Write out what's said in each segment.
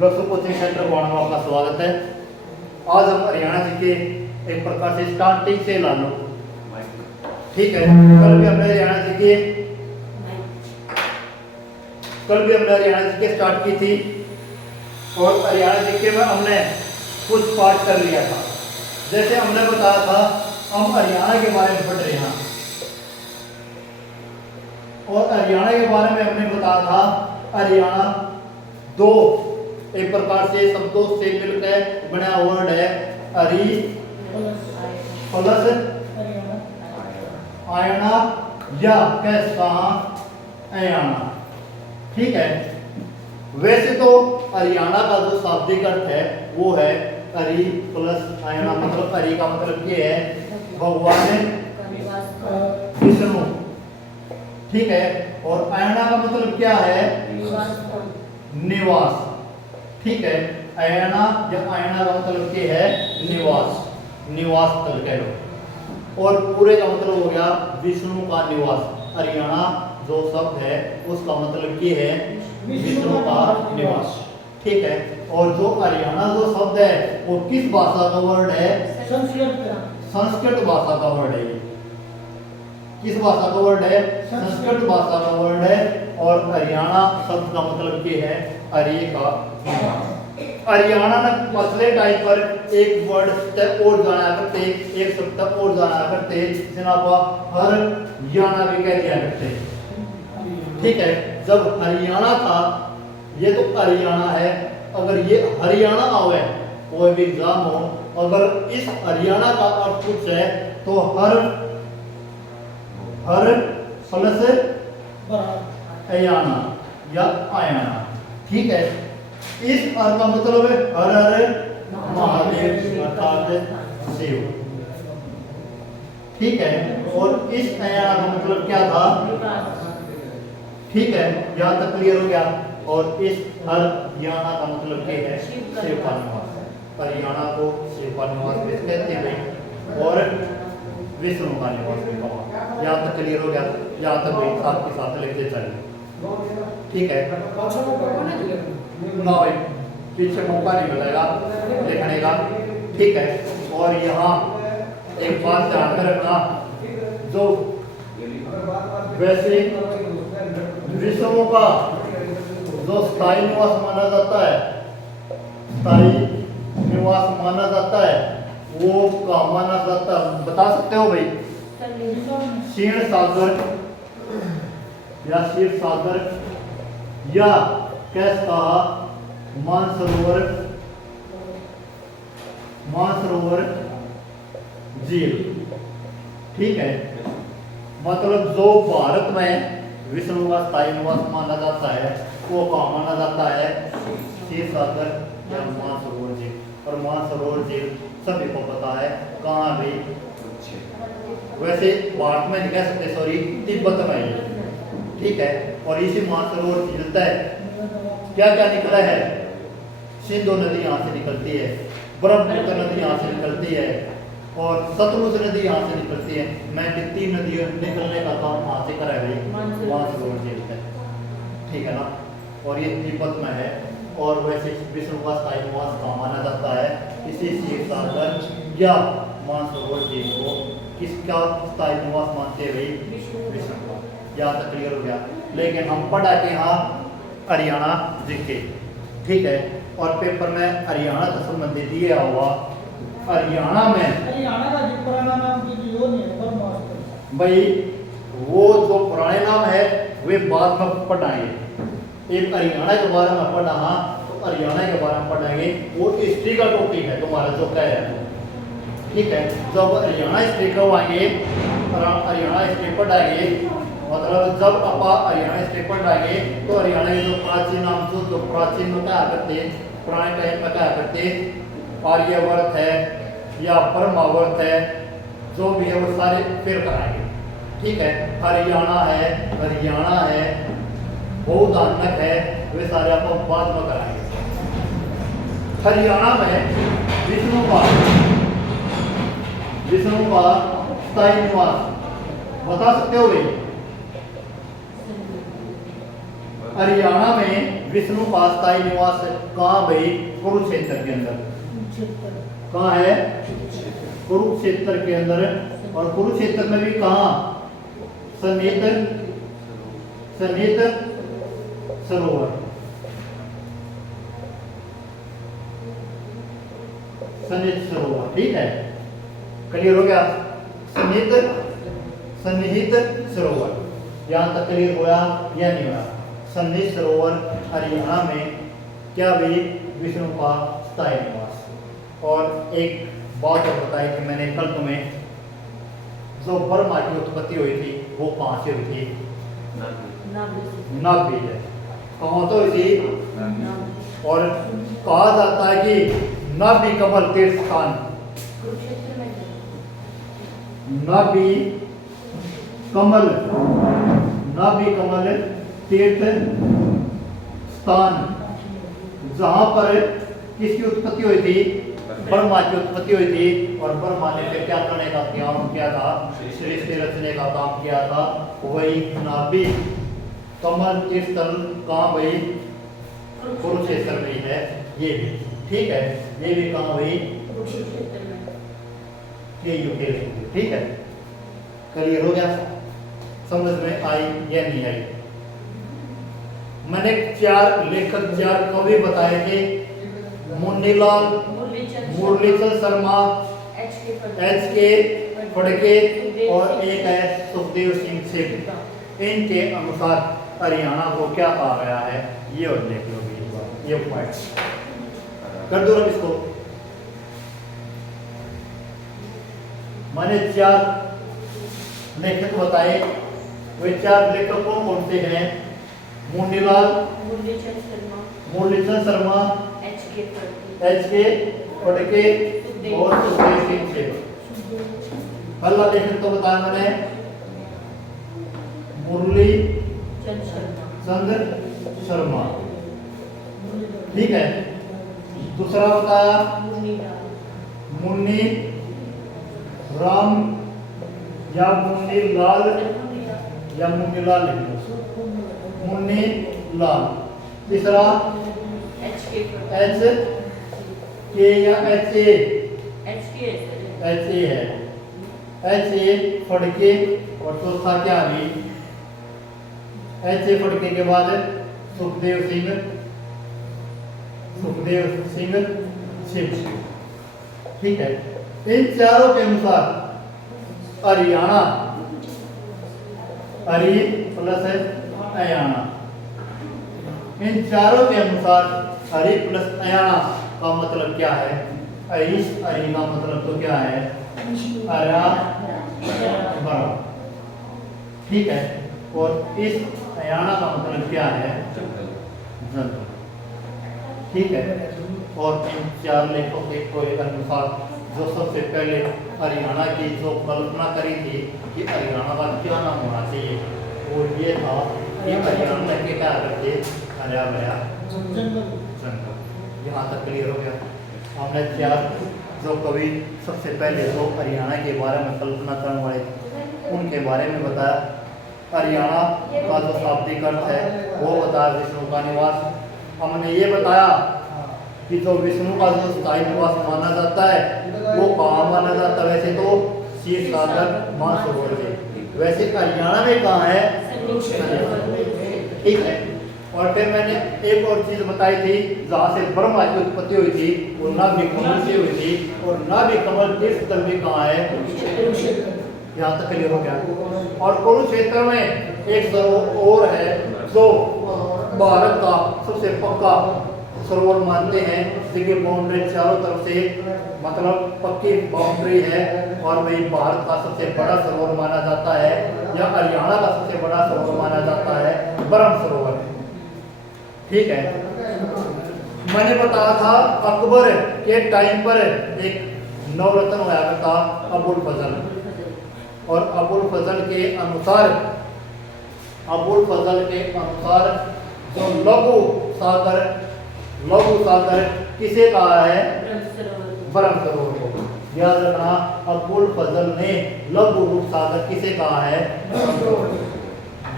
लक्ष्य coaching centre गोवाड़ा में आपका स्वागत है। आज हम हरियाणा जी के एक प्रकार से स्टार्टिंग से ला लो, ठीक है। कल भी हमने हरियाणा जी के स्टार्ट की थी और हरियाणा जी के में हमने कुछ पार्ट कर लिया था। जैसे हमने बताया था हम हरियाणा के बारे में पढ़ रहे हैं और हरियाणा के बारे में हमने बताया था हरियाणा दो एक प्रकार से शब्दों से मिलकर बना वर्ड है। हरि प्लस आयना या कैसा अयाना, ठीक है। वैसे तो हरियाणा का जो शाब्दिक अर्थ है वो है हरि प्लस आयना, मतलब हरि का मतलब ये है भगवान विष्णु, ठीक है। और आयना का मतलब क्या है? निवास, ठीक है। आयना या आयना का मतलब क्या है? निवास, निवास स्थल कह लो। और पूरे का मतलब हो गया विष्णु का निवास। हरियाणा जो शब्द है उसका मतलब क्या है? विष्णु का निवास, ठीक है। और जो हरियाणा जो शब्द है वो किस भाषा का वर्ड है? संस्कृत भाषा का वर्ड है। किस भाषा का वर्ड है? संस्कृत भाषा का वर्ड है। और हरियाणा शब्द का मतलब क्या है? हरि का निवास। हरियाणा ने पिछले टाइम पर एक वर्ड तक और जाना करते, एक शब्द तक और जाना करते, हरियाणा भी कह दिया करते, ठीक है। जब हरियाणा था, ये तो हरियाणा है, अगर ये हरियाणा आवे कोई भी एग्जाम हो, अगर इस हरियाणा का अर्थ कुछ है तो हर प्लस अयाना या आयाना, ठीक है। इस अर्थ का मतलब है हर हर महादेव अर्थात शिव, ठीक है। और इस अयाना का मतलब क्या था? ठीक है, यहाँ तक क्लियर हो गया। और इस हरियाणा का मतलब क्या है? शिव का निवास। हरियाणा को शिव का निवास भी कहते हैं और विष्णु का निवास भी कहा। यहाँ तक क्लियर हो गया, यहाँ तक भी साथ के साथ लिखते चलिए, ठीक है ना भाई, पीछे मौका नहीं मिलेगा लिखने का, ठीक है। और यहाँ एक बात ध्यान में रखना, जो वैसे विष्णु का जो स्थायी निवास माना जाता है, स्थायी निवास माना जाता है, वो कहाँ माना जाता है बता सकते हो भाई? क्षीण सागर या क्षीर सागर या कैसा मानसरोवर, मानसरोवर झील, ठीक है। मतलब जो भारत में विष्णु का स्थायी निवास माना जाता है वो कहाँ माना जाता है? क्षीर सागर या मानसरोवर झील। और मानसरोवर झील सभी को पता है कहाँ भी, वैसे भारत में नहीं कह सकते, सॉरी तिब्बत में ही, ठीक है। और इसी मानसरोवर झील तक क्या क्या निकला है? सिंधु नदी यहाँ से निकलती है, ब्रह्मपुत्र नदी यहाँ से निकलती है और सतलुज नदी यहाँ से निकलती है। मैंने 3 नदियों निकलने का काम यहाँ से करा है मानसरोवर झील से, ठीक है ना। और ये तिब्बत में है। और वैसे विष्णु का स्थायी निवास कहाँ माना जाता है? इसी क्षीर सागर या मानसरोवर झील को किसका स्थायी निवास मानते हैं भाई? विष्णु का। यहाँ तक क्लियर हो गया। लेकिन हम पढ़ा के यहाँ हरियाणा जीके, ठीक है। और पेपर में हरियाणा से संबंधित ये हुआ, हरियाणा में हरियाणा का जो पुराना नाम जो नहीं है भाई, वो जो पुराने नाम है वे बाद में पढ़ाएंगे। एक हरियाणा के बारे में पढ़ा, तो हरियाणा के बारे में पढ़ाएंगे, वो हिस्ट्री का टॉपिक है तुम्हारा जो कह रहे हैं, ठीक है। जब हरियाणा हिस्ट्री करवाएंगे, हरियाणा हिस्ट्री पढ़ाएंगे, मतलब जब आप हरियाणा हिस्ट्री पढ़ाएंगे तो हरियाणा के जो प्राचीन नाम जो प्राचीन में क्या करते, पुराने टाइम में क्या करते, आर्यवर्त है या ब्रह्मावर्त है, जो भी है वो सारे फिर कराएंगे, ठीक है। हरियाणा है, बहुधानक है, वे सारे आपको बाद में कराएंगे। हरियाणा में विष्णु का स्थायी निवास बता सकते हो भाई? हरियाणा में विष्णु का स्थायी निवास कहाँ भाई? कुरुक्षेत्र के अंदर। क्षेत्र कहाँ है? कुरुक्षेत्र के अंदर। और कुरुक्षेत्र में भी कहाँ? सन्निहित सरोवर। सन्निहित सरोवर, ठीक है, क्लियर हो गया? सन्निहित सरोवर, यहाँ तक क्लियर हुआ या नहीं हुआ? सन्निहित सरोवर हरियाणा में क्या भी? विष्णु का स्थायी निवास। और एक बात और बताई कि मैंने कल तुम्हें, जो ब्रह्मा की उत्पत्ति हुई थी वो कहाँ से हुई थी? नाभि है। कहाँ तो हुई थी? और कहा जाता है कि नाभि कमल तीर्थ स्थान, नाभि कमल तीर्थ स्थान, जहां पर किसकी उत्पत्ति हुई थी? ब्रह्मा की उत्पत्ति हुई थी। और ब्रह्मा ने फिर क्या करने का काम किया था? सृष्टि रचने का काम किया था। वही नाभि कमल तीर्थ स्थल कहाँ भाई? कुरुक्षेत्र में है ये भी, ठीक है। ये भी कहाँ भाई? ये यूके, ठीक है, क्लियर हो गया? समझ में आई या नहीं आई? मैंने 4 लेखक 4 कवि बताए थे, मुन्नीलाल, मुरलीचंद शर्मा, HK फड़के और एक है सुखदेव सिंह सेठ। इनके अनुसार हरियाणा को क्या कहा गया है? ये और देख लो ये पॉइंट कर दो इसको। मैंने 4 लेखक बताए, वे 4 लेखक कौन से हैं? मुन्नीलाल, मुरलीचंद शर्मा, HK फड़के और सुखदेव सिंह सेठ। पहला लेखक तो बताया मैंने मुरली चंद्र शर्मा, ठीक है। दूसरा बताया मुन्नी राम या मुन्नी लाल या मुन्नी लाल, मुन्नी लाल। तीसरा HK या HA है, HA फड़के। और चौथा क्या भी? HA फड़के के बाद सुखदेव सिंह शिव, ठीक है। इन चारों के अनुसार हरियाणा, हरि प्लस अयाना, इन चारों के अनुसार हरि प्लस अयाना का मतलब क्या है? हरि का मतलब तो क्या है? हरा भरा, ठीक है। और इस अयाना का मतलब क्या है? जंगल, ठीक है। और इन 4 लेखकों के अनुसार जो सबसे पहले हरियाणा की जो कल्पना करी थी कि हरियाणा का क्या नाम होना चाहिए, वो ये था कि हरियाणा के क्या करते? हरा भरा जंगल। यहाँ तक क्लियर हो गया? हमने 4 जो कवि सबसे पहले जो हरियाणा के बारे में कल्पना करने वाले उनके बारे में बताया। हरियाणा का जो शाब्दिक अर्थ है वो बताया विष्णु का निवास। हमने ये बताया कि जो विष्णु का जो स्थायी निवास माना जाता है वो कहाँ माना जाता है? वैसे तो क्षीर सागर मानसरोवर में, वैसे हरियाणा में कहाँ है? ठीक है। और फिर मैंने एक और चीज बताई थी, जहाँ से ब्रह्मा की उत्पत्ति हुई थी वो नाभि कमल से हुई थी। और नाभि कमल तीर्थ स्थल भी कहाँ है? यहाँ तक क्लियर हो गया? और कुरुक्षेत्र में एक सरोवर है जो भारत का सबसे पक्का सरोवर मानते हैं, जिसकी बाउंड्री चारों तरफ से मतलब पक्की बाउंड्री है। और वही भारत का सबसे बड़ा सरोवर माना जाता है, या हरियाणा का सबसे बड़ा सरोवर माना जाता है ब्रह्म सरोवर, ठीक है। मैंने बताया था अकबर के टाइम पर एक नवरत्न हुआ करता अबुल फजल, और अबुल फजल के अनुसार जो लघु सागर किसे कहा है? ब्रह्म सरोवर को। याद रखना, अबुल फजल ने लघु रूप सागर किसे कहा है?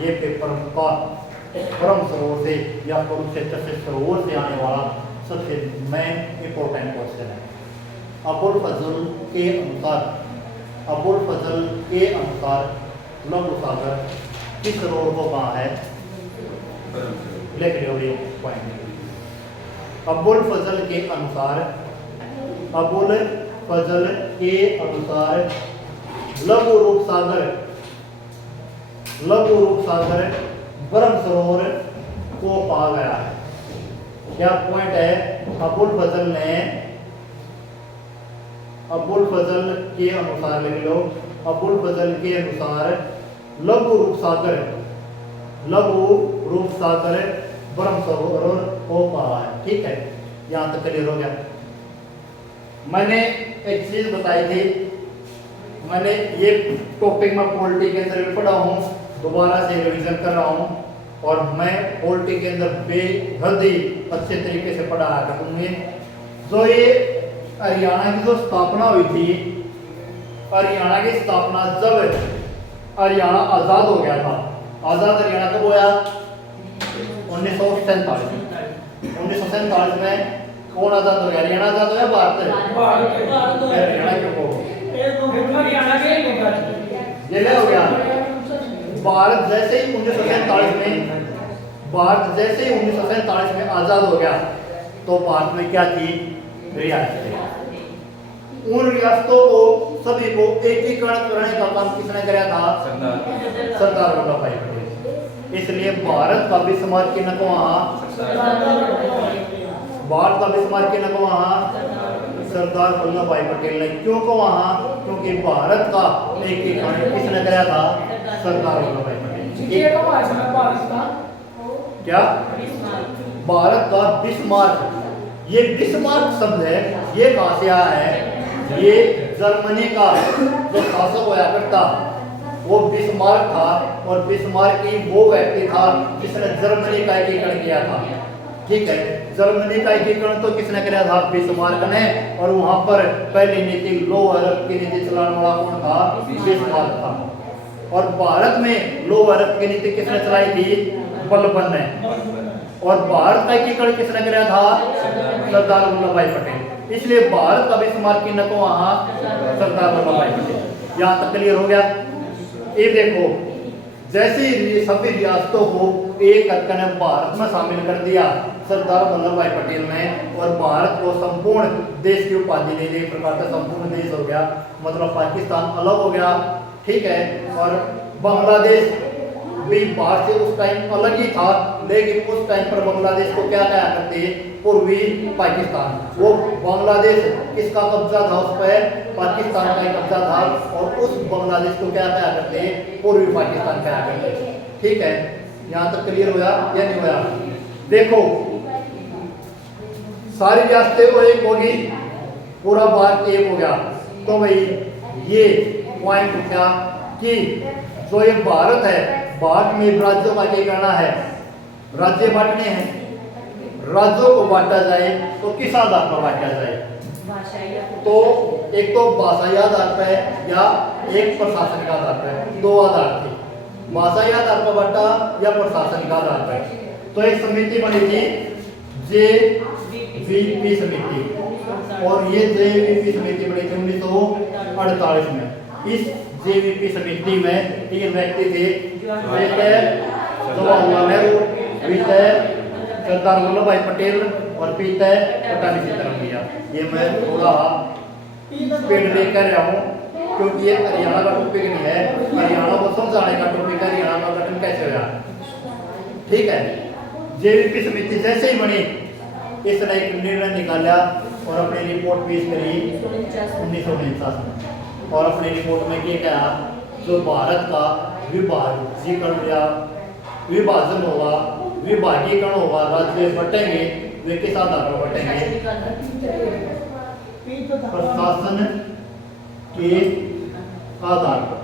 ये पेपर का ब्रह्म सरोवर से या कुरुक्षेत्र से सरोवर से आने वाला सबसे मेन इंपॉर्टेंट क्वेश्चन है। अबुल फजल के अनुसार लघु सागर किस सरोवर को कहाँ है? लिख लो ये पॉइंट। अबुल फजल के अनुसार लघु रूप सागर ब्रह्म सरोवर को पा गया है। क्या पॉइंट है? अबुल फजल के अनुसार लिख लो। अबुल फजल के अनुसार लघु रूप सागर ब्रह्म सरोवर को पा है। ठीक है, यहां तक क्लियर हो गया। मैंने एक चीज बताई थी, मैंने ये टॉपिक में पॉलिटी के अंदर भी पढ़ा हूँ, दोबारा से रिवीजन कर रहा हूँ, और मैं पॉलिटी के अंदर बेहद ही अच्छे तरीके से पढ़ा करूँगी। जो ये हरियाणा की जो स्थापना हुई थी, हरियाणा की स्थापना जब हरियाणा आज़ाद हो गया था, आज़ाद हरियाणा कब हुआ? 1947 में। कौन आज़ाद हो गया? हरियाणा आज़ाद हो गया? भारत? हरियाणा क्यों हो? ये हो गया। भारत जैसे ही 1947 में आज़ाद हो गया, तो भारत में क्या थी? रियासतें। उन रियासतों को सभी को एकीकरण करने का काम किसने कराया था? सरदार वल्लभ भाई पटेल। इसलिए भारत का बिस्मार्क चिन्ह वहाँ, सरदार वल्लभ भाई पटेल ने। क्यों को वहाँ? क्योंकि भारत का एकीकरण किसने कराया था? सरदार वल्लभ भाई पटेल। क्या? भारत का बिस्मार्क। ये बिस्मार्क शब्द है, ये कहाँ से आया है? ये जर्मनी का जो शासक हुआ करता वो बिस्मार्क था, और बिस्मार्क ही वो व्यक्ति था जिसने जर्मनी का एकीकरण किया था। ठीक है, जर्मनी का एकीकरण तो किसने किया था? बिस्मार्क ने। और वहां पर पहली नीति लो अरब की नीति चलाने वाला कौन था? बिस्मार्क था। और भारत में लो अरब की नीति किसने चलाई थी? बलबन ने। और भारत का एकीकरण किसने किया था? सरदार वल्लभ भाई पटेल। इसलिए भारत का बिस्मार्क चिन्ह को वहां सरदार वल्लभ भाई पटेल। यहाँ तक क्लियर हो गया? ये देखो, जैसे ही सभी रियासतों को एक करके भारत में शामिल कर दिया सरदार वल्लभ भाई पटेल ने, और भारत को संपूर्ण देश की उपाधि दे दी। प्रकार का संपूर्ण देश हो गया, मतलब पाकिस्तान अलग हो गया। ठीक है, और बांग्लादेश भी भारत से उस टाइम अलग ही था, लेकिन उस टाइम पर बांग्लादेश को क्या कहा करते? पूर्वी पाकिस्तान। वो बांग्लादेश किसका कब्जा था? उस पर पाकिस्तान का ही कब्जा था, और उस बांग्लादेश को क्या कहा करते? पूर्वी पाकिस्तान कहा करते। ठीक है, यहाँ तक क्लियर होया या नहीं होया? देखो, सारी रियासतें वो एक होगी, पूरा भारत एक हो गया। तो भाई ये पॉइंट उठा कि जो ये भारत है, भारत में राज्यों का क्या करना है? राज्य बांटने हैं। राज्यों को बांटा जाए तो किस आधार पर बांटा जाए? तो एक तो भाषाई आधार पर या एक प्रशासन का आधार पर, दो आधार थे। भाषाई आधार पर बांटा या प्रशासन का आधार पर। तो एक समिति बनी थी, JVP समिति, और ये JVP समिति बनी थी 1948 में। इस JVP समिति में 3 व्यक्ति थे, जवाहरलाल नेहरू, सरदार वल्लभ भाई पटेल, और पटाभी सिंह। ये मैं थोड़ा स्पीड में कर रहा हूँ क्योंकि ये हरियाणा का टॉपिक नहीं है, हरियाणा को समझाने का टॉपिक है, हरियाणा का गठन कैसे हुआ। ठीक है, JVP समिति जैसे ही बनी, इसने एक निर्णय निकाला और अपनी रिपोर्ट पेश करी 1949 में। और अपनी रिपोर्ट में ये कहा, जो भारत का विभाजीकरण या विभाजन होगा, विभागीकरण होगा, राज्य बटेंगे, वे किस आधार पर बटेंगे? प्रशासन के आधार पर।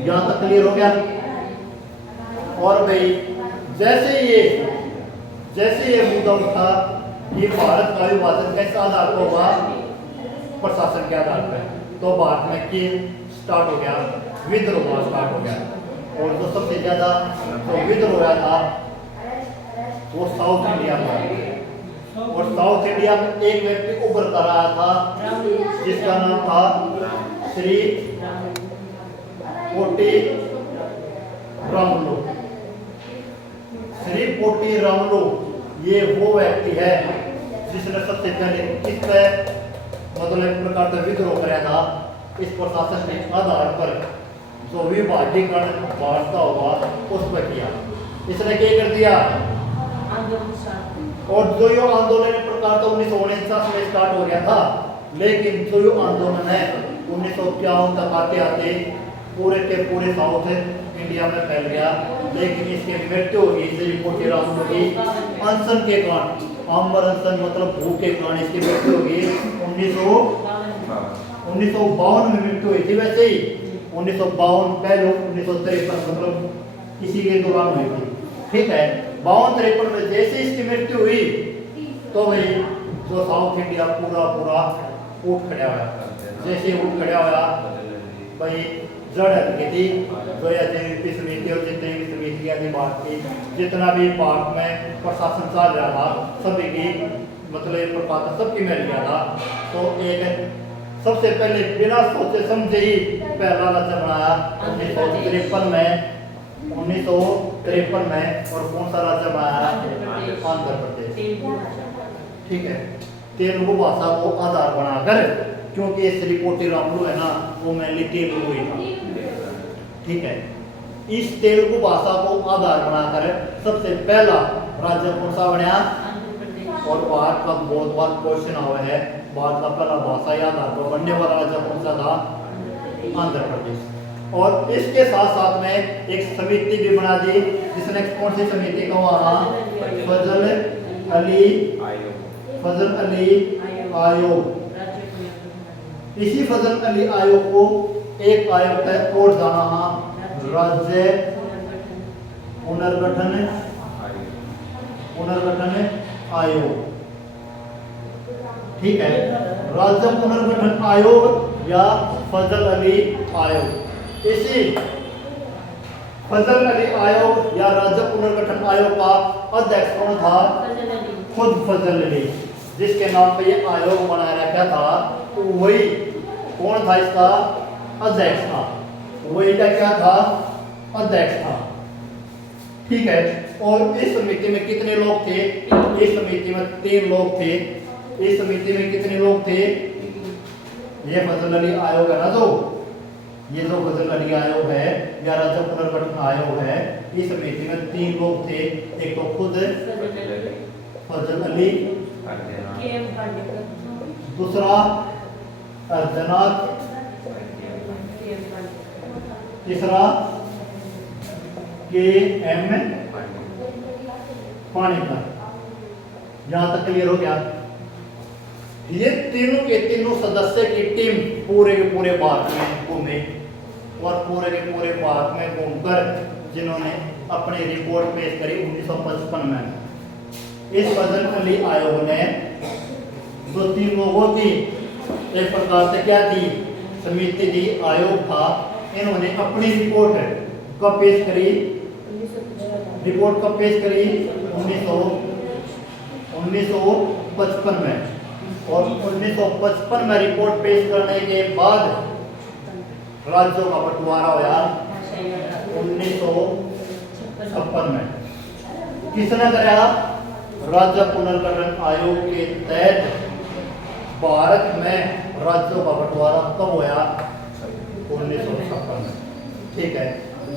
यहाँ तक क्लियर हो गया? और भाई जैसे ये मुद्दा उठा कि भारत का विभाजन किस आधार पर होगा? प्रशासन के आधार पर। तो भारत में क्या स्टार्ट हो गया? विद्रोह स्टार्ट हो गया। और जो सबसे ज्यादा जो विद्रोह हुआ था वो साउथ इंडिया में। और साउथ इंडिया में एक व्यक्ति उभर कर आया था जिसका नाम था श्री पोटी रामुलु। श्री पोटी रामुलु ये वो व्यक्ति है जिसने सबसे पहले किस पे मतलब एक प्रकार का विद्रोह कराया था इस प्रशासन के आधार पर जो विभागीकरण भारत का होगा उस पर किया। इसने क्या कर दिया और जो ये आंदोलन एक प्रकार का 1949 में स्टार्ट हो गया था, लेकिन जो ये आंदोलन है 1951 तक आते आते पूरे के पूरे साउथ इंडिया में फैल गया। लेकिन इसकी मृत्यु हो गई श्री पोटी रामुलु की अनशन के कारण, आमर अनशन मतलब भूख के कारण इसकी मृत्यु हो गई। 1952 में मृत्यु हुई थी। वैसे ही 1952 पहले 1953 मतलब इसी के दौरान हुई थी। ठीक है, 52-53 में जैसे इसकी मृत्यु हुई तो भाई जो साउथ इंडिया पूरा पूरा उठ खड़ा हुआ। जैसे उठ खड़ा हुआ भाई जड़ हल्की थी जो या समिति और जितने भी समितियाँ थी भारत की, जितना भी भारत में प्रशासन चल रहा था सभी की मतलब प्रकार सबकी मिल गया था। तो एक सबसे पहले बिना सोचे समझे ही पहला राज्य बनाया 1953 में। 1953 में और कौन सा राज्य बनाया? आंध्र प्रदेश। ठीक है, तेलुगु भाषा को आधार बनाकर, क्योंकि ये श्री पोटी रामुलु है ना वो मेनली तेलुगु ही था। ठीक है, इस तेलुगु भाषा को आधार बनाकर सबसे पहला राज्य कौन सा बनाया? और भारत का बहुत बार क्वेश्चन हुआ है भारत का पहला भाषा या आधार पर बनने वाला राज्य कौन सा था? आंध्र प्रदेश। और इसके साथ साथ में एक समिति भी बना दी जिसने कौन सी समिति को वहां फजल अली आयोग। इसी फजल अली आयोग को एक आयोग है और जाना राज्य पुनर्गठन आयोग। ठीक है, राज्य पुनर्गठन आयोग या फजल अली आयोग। इसी फजल अली आयोग या राज्य पुनर्गठन आयोग का अध्यक्ष कौन था? खुद फजल अली, जिसके नाम पे ये आयोग बनाया रखा था। तो वही कौन था? इसका अध्यक्ष था। वही का क्या था? अध्यक्ष था। ठीक है, और इस समिति में कितने लोग थे? इस समिति में 3 लोग थे। इस समिति में कितने लोग थे? ये फजल अली आयोग है ना, जो ये जो फजल अली आयोग है या राज्य पुनर्गठन आयोग है, इस समिति में 3 लोग थे। एक तो खुद फजल अली, दूसरा अर्धनाथ, तीसरा KM पानीकर। यहां तक क्लियर हो गया? ये तीनों के तीनों सदस्य की टीम पूरे के पूरे भारत में घूमे और पूरे के पूरे भारत में घूमकर जिन्होंने अपनी रिपोर्ट पेश करी 1955 में। इस फजल अली आयोग ने जो 3 लोगों की एक प्रकार से क्या थी? समिति थी, आयोग था। इन्होंने अपनी रिपोर्ट कब पेश करी? रिपोर्ट कब पेश करी? 1955 में। और 1955 में रिपोर्ट पेश करने के बाद राज्यों का बंटवारा हुआ 1956 में। किसने कराया? राज्य पुनर्गठन आयोग के तहत भारत में राज्यों का बंटवारा कब हुआ? 1956 में। ठीक है,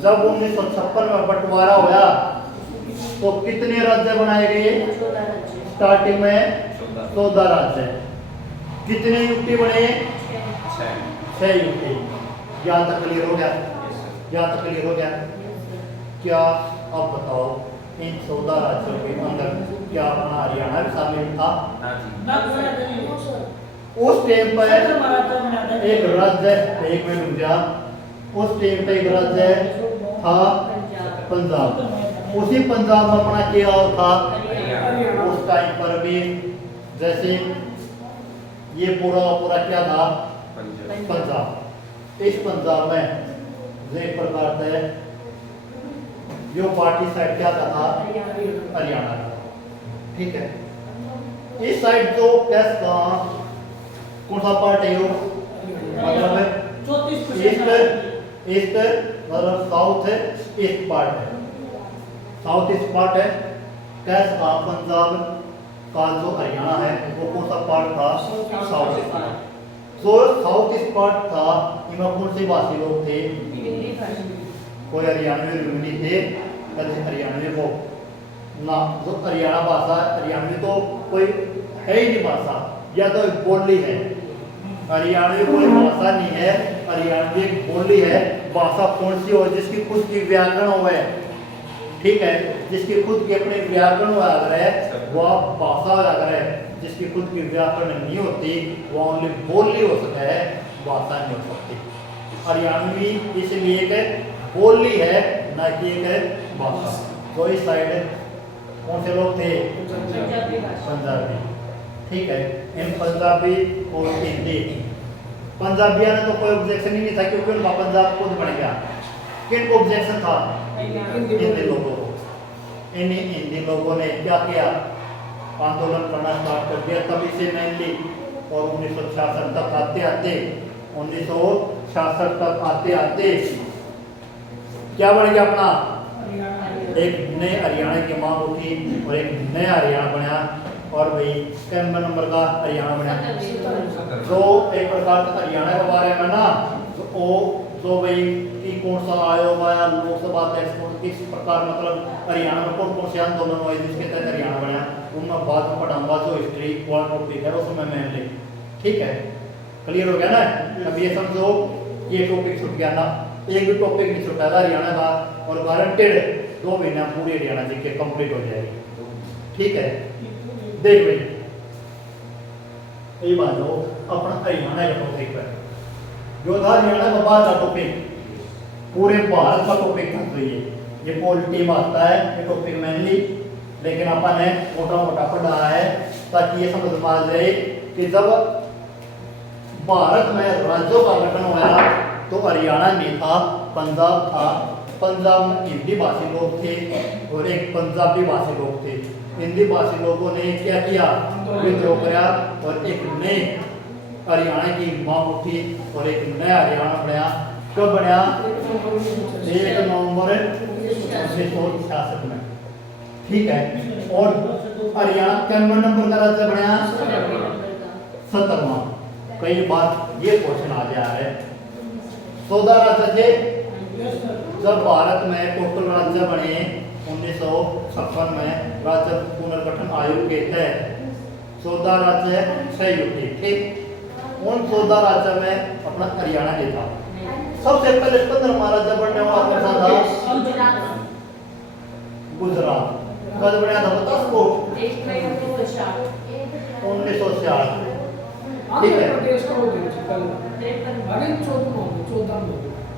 जब 1956 में बंटवारा हुआ तो कितने राज्य बनाए गए? स्टार्टिंग में 14 राज्य। कितने यूटी बने? 6 यूटी। यहाँ तक क्लियर हो गया? यहाँ तक क्लियर हो गया? क्या अब बताओ इन 14 राज्यों के अंदर क्या अपना हरियाणा भी शामिल था? उस टाइम पर एक राज्य, एक मिनट रुक जा, उस टाइम पे एक राज्य था पंजाब। उसी पंजाब में अपना क्या था? उस टाइम पर भी जैसे ये पूरा पूरा क्या था? पंजाब। इस पंजाब में एक प्रकार से जो पार्टी साइड क्या था हरियाणा का। ठीक है, इस साइड जो कैस का कौन सा पार्ट है, मतलब है 34% ईस्ट मतलब साउथ ईस्ट पार्ट है, साउथ ईस्ट पार्ट है। कैस का पंजाब का जो हरियाणा है वो कौन सा पार्ट था, साउथ ईस्ट पार्ट। जो साउथ ईस्ट पार्ट था इनमें कौन से भाषी लोग थे, कोई हरियाणवी नहीं थे, कभी हरियाणवी को ना, जो हरियाणा भाषा हरियाणवी तो कोई है ही नहीं भाषा, या तो एक बोली है, हरियाणवी कोई भाषा नहीं है, हरियाणवी एक बोली है। भाषा कौन सी हो, जिसकी खुद की व्याकरण हो है, ठीक है, जिसकी खुद की अपने व्याकरण अगर है वह भाषा अगर है, जिसकी खुद की व्याकरण नहीं होती वह ओनली बोली हो सकता है, भाषा नहीं हो सकती। हरियाणवी इसलिए एक बोली है ना कि एक भाषा। तो इस साइड कौन से लोग थे, पंजाबी। ठीक है, इन पंजाबी और हिंदी, पंजाबियों ने तो कोई ऑब्जेक्शन ही नहीं था क्योंकि उनका पंजाब खुद बन गया। किन को ऑब्जेक्शन था, हिंदी लोगों को। इन हिंदी लोगों ने क्या किया, आंदोलन करना स्टार्ट कर दिया। तभी से मेनली और 1966 तक आते आते 1966 तक आते आते क्या बन गया अपना, एक नए हरियाणा की मांग उठी और एक नया हरियाणा बना। और भाई 93 नंबर का हरियाणा बना। तो एक प्रकार का हरियाणा के बारे में ना तो जो भाई की कौन सा आयोग आया, लोकसभा अध्यक्ष किस प्रकार, मतलब हरियाणा में कौन कौन से आंदोलन हुए जिसके तहत हरियाणा बना, वो मैं बाद में पढ़ाऊंगा। जो हिस्ट्री वाला टॉपिक है उसमें मैं ले, ठीक है, क्लियर हो गया ना। अब ये समझो ये टॉपिक छूट गया ना, एक भी टॉपिक नहीं छूटा था हरियाणा का, और गारंटेड 2 महीना पूरी हरियाणा जी के कंप्लीट हो जाएगी। ठीक है, देख भाई ये बात हो अपना हरियाणा का टॉपिक पर, जो था हरियाणा का बाहर का टॉपिक, पूरे भारत का टॉपिक था। तो ये पॉलिटी में आता है ये टॉपिक मेनली, लेकिन अपन ने मोटा मोटा पढ़ा है ताकि ये समझ में आ जाए कि जब भारत में राज्यों का गठन हुआ तो हरियाणा नहीं था, पंजाब था। पंजाब में हिंदी भाषी लोग थे और एक पंजाबी भाषी लोग थे। हिंदी भाषी लोगों ने क्या किया, विद्रोह किया और एक नए हरियाणा की मांग उठी और एक नया हरियाणा बना। कब बना, 1 नवंबर 1966 में। ठीक है, और हरियाणा कितने नंबर का राज्य बना, 17वां। कई बार ये क्वेश्चन आ गया है। 14 राज्य थे जब भारत में टोटल राज्य बने 1956 में, राज्य पुनर्गठन आयोग के तहत 14 राज्य सही थे। ठीक, उन 14 राज्य में अपना हरियाणा नहीं था। सबसे पहले 15वां राज्य बनने वाला कौन सा था, गुजरात। कब बना था बता उसको, 1966। ठीक है,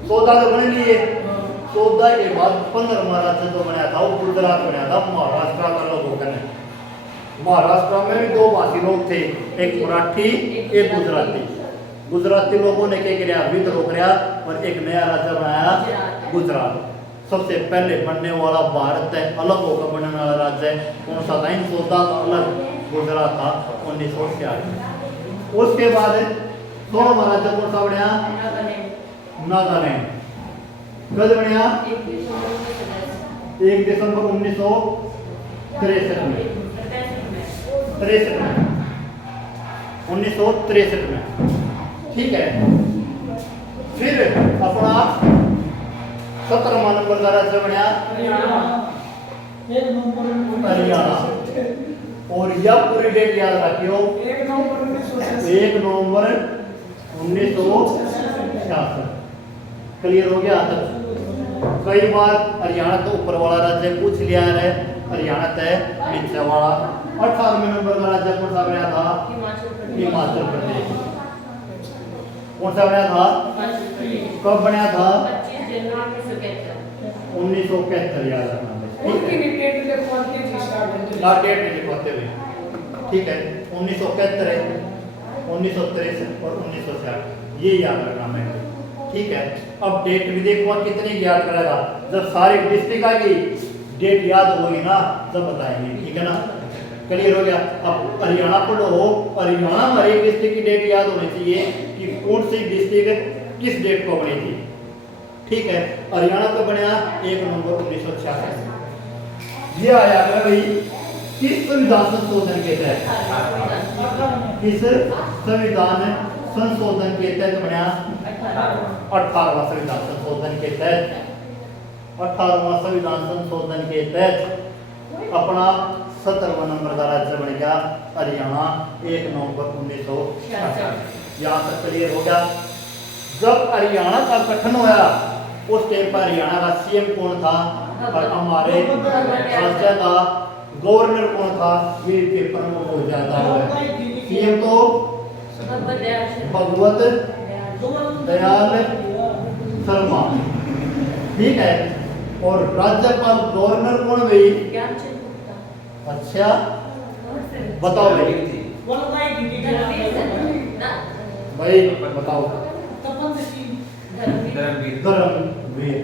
14 तो बने लिए। 14 के बाद 15वां राज्य जो बनाया था वो गुजरात बनाया था, महाराष्ट्र का लोगों का नहीं। महाराष्ट्र में भी 2 भाषी लोग थे, एक मराठी एक गुजराती। गुजराती लोगों ने क्या किया, विद्रोह किया और एक नया राज्य बनाया, गुजरात। सबसे पहले बनने वाला भारत है, अलग होकर बनने वाला राज्य है कौन सा था, इन 14 का अलग गुजरात था 1966। उसके बाद 16वां राज्य कौन सा बना, नागालैंड। कब बना, 1 दिसंबर 1963 में, 1963 में। ठीक है, फिर अपना 17वां नंबर का राज्य बना हरियाणा। और यह पूरी डेट याद रखियो, 1 नवंबर 1966। क्लियर हो गया तक। कई बार हरियाणा तो ऊपर वाला राज्य पूछ लिया है, हरियाणा तय नीचे वाला। 18वें नंबर का राज्य कौन सा बना था, हिमाचल प्रदेश। कौन सा बना था, कब बना था, 1971 याद रखना। डेट नहीं लिखवाते हुए, ठीक है, 1971 1963 और 1966 ये याद रखना है। ठीक है। अब डेट भी देखो कितनी याद करेगा, जब सारी डिस्ट्रिक्ट आएगी डेट याद होगी ना तब बताएंगे, ठीक है ना। क्लियर हो गया। अब हरियाणा पढ़ो, हरियाणा में हर एक डिस्ट्रिक्ट की डेट याद होनी चाहिए कि कौन सी डिस्ट्रिक्ट किस डेट को बनी थी, ठीक है। हरियाणा को बनया 1 नवंबर 1966। ये आया है भाई किस संविधान संशोधन के तहत, किस संविधान संशोधन के तहत बनया, 18वां संविधान संशोधन के तहत, 18वां संविधान संशोधन के तहत अपना 17वां नंबर का राज्य बन गया हरियाणा 1 नवंबर 1966। यहाँ तक क्लियर हो गया। जब हरियाणा का गठन हुआ उस टाइम पर हरियाणा का सीएम कौन था और हमारे राज्य का गवर्नर कौन था, ये पेपर में बहुत ज्यादा है। सीएम तो भगवत दयाल शर्मा, ठीक है। और राज्य का गवर्नर कौन भाई, अच्छा बताओ भाई, भाई बताओ। धर्मवीर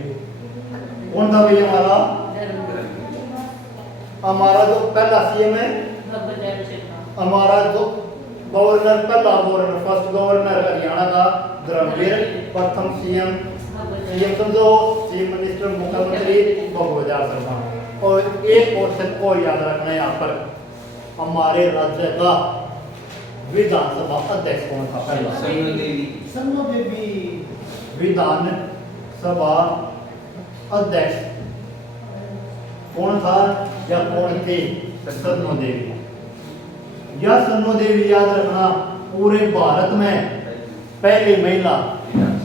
कौन था भाई हमारा, हमारा जो पहला सीएम है, हमारा जो गवर्नर, पहला गवर्नर, फर्स्ट गवर्नर हरियाणा का धर्मवीर, प्रथम सीएम, सीएम समझो चीफ मिनिस्टर, मुख्यमंत्री भगवत दयाल शर्मा। और एक क्वेश्चन को याद रखना है यहाँ पर, हमारे राज्य का विधानसभा अध्यक्ष कौन था पहला, विधान सभा अध्यक्ष कौन था या कौन थी, सन्नो देवी। यह सन्नो देवी याद रखना पूरे भारत में पहली महिला,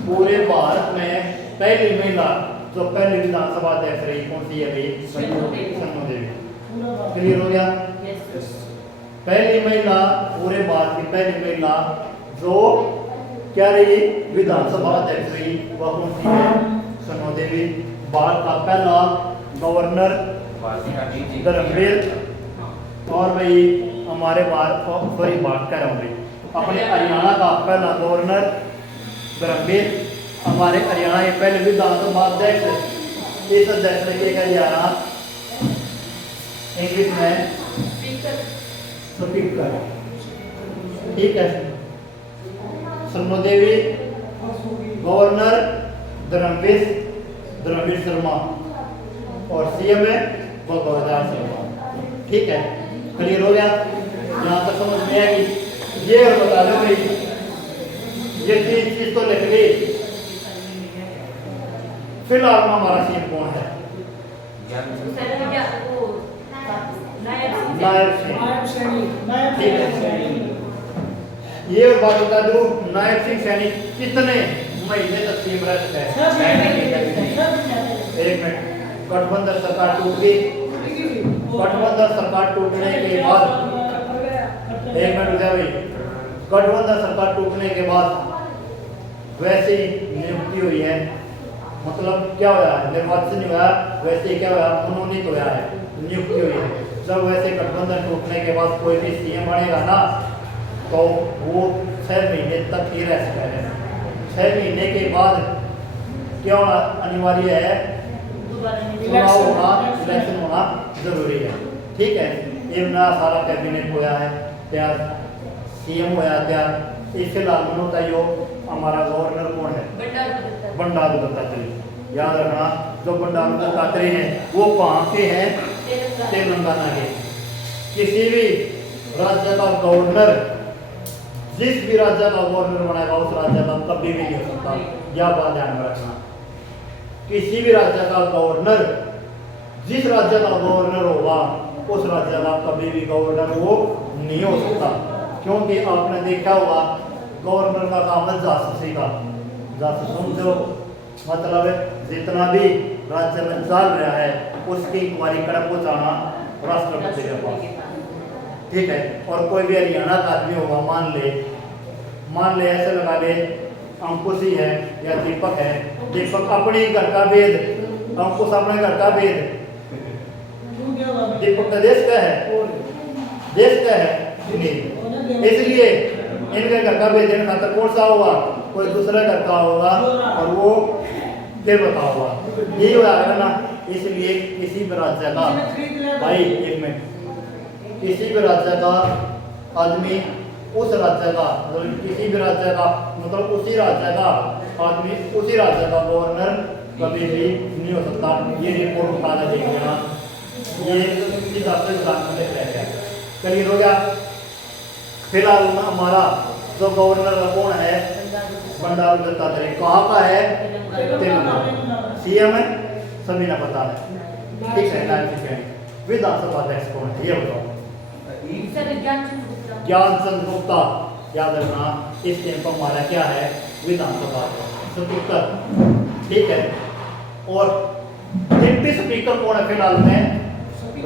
पूरे भारत में पहली महिला जो पहली विधानसभा अध्यक्ष रही कौन सी है भाई, सन्नो देवी। क्लियर हो गया। पहली महिला, पूरे भारत की पहली महिला जो क्या रही, विधानसभा अध्यक्ष रही, वह कौन सी है, सन्नो देवी। भारत का पहला गवर्नर धर्मवीर। और भाई हमारे भारत कह रहा हूँ भाई, अपने हरियाणा का पहला गवर्नर धर्मवीर, हमारे हरियाणा के पहले विधानसभा अध्यक्ष, इस अध्यक्ष ने क्या किया रहा, इंग्लिश में स्पीकर, ठीक है। सन्नो देवी, गवर्नर धर्मवीर शर्मा, और सीएम है भगवत दयाल शर्मा, ठीक है। क्लियर हो गया। यहाँ तक समझ में आएगी। ये और बता दो भाई, ये 3 चीज तो लिख ली। फिलहाल में हमारा सीएम कौन है, नायब सिंह, ठीक है। ये और बात बता दूं, नायब सिंह सैनी कितने महीने तक सीएम रह सकते हैं। एक मिनट, गठबंधन सरकार टूट गई, गठबंधन सरकार टूटने के बाद, एक मिनट रुक भाई, गठबंधन सरकार टूटने के बाद वैसी नियुक्ति हुई है, मतलब क्या हुआ, निर्वाचन हुआ, वैसे क्या हुआ, मनोनीत हुआ है, नियुक्ति हुई है। जब वैसे गठबंधन टूटने के बाद कोई भी सीएम बनेगा ना तो वो 6 महीने तक ही रह सकता है। 6 महीने के बाद क्या होना अनिवार्य है, चुनाव होना, इलेक्शन होना जरूरी है, ठीक है। ये नया सारा कैबिनेट होया है तैयार, सीएम होया तैयार। इसके फिलहाल मनो ताइयो हमारा गवर्नर कौन है, बंडारू दत्तात्रेय। याद रखना, जो बंडारू दत्तात्रेय हैं वो कहाँ के हैं, तेलंगाना के। किसी भी राज्य का गवर्नर, जिस भी राज्य का गवर्नर बनाएगा उस राज्य का कभी भी नहीं हो सकता, यह बात ध्यान में रखना। किसी भी राज्य का गवर्नर, जिस राज्य का गवर्नर होगा उस राज्य का कभी भी गवर्नर वो नहीं हो सकता, क्योंकि आपने देखा होगा गवर्नर का काम है जासूसी का। जासूस जो मतलब जितना भी राज्य में चल रहा है उसकी इंक्वायरी कर पहुंचाना राष्ट्रपति के पास, ठीक है। और कोई भी हरियाणा का आदमी होगा, मान ले ऐसे लगा ले अंकुश ही है या दीपक है, दीपक अपने घर का भेद, अंकुश अपने घर का भेद, दीपक का देश का है, देश का है नहीं, इसलिए इनके घर का भेद देने खातर कौन सा होगा, कोई दूसरा करता होगा और वो फिर बता होगा, यही हो जाएगा ना। इसलिए किसी भी राज्य का भाई, एक मिनट, किसी भी राज्य का आदमी उस राज्य का मतलब किसी भी राज्य का मतलब उसी राज्य का आदमी उसी राज्य का गवर्नर कभी भी नहीं हो सकता। ये रिपोर्ट उठाना चाहिए यहाँ, ये इस हफ्ते प्रधानमंत्री रह गया। क्लियर हो गया। फिलहाल हमारा जो गवर्नर कौन है, बंडारू दत्तात्रेय, कहाँ का है, तेलंगाना। सीएम है, सभी ने पता है, ठीक है। 9 विधानसभा अध्यक्ष कौन है ये बताओ। ज्ञानचंद गुप्ता, याद रखना। इस टाइम पर हमारा क्या है, विधानसभा उत्तर, ठीक है। और डिप्टी स्पीकर कौन है फिलहाल में,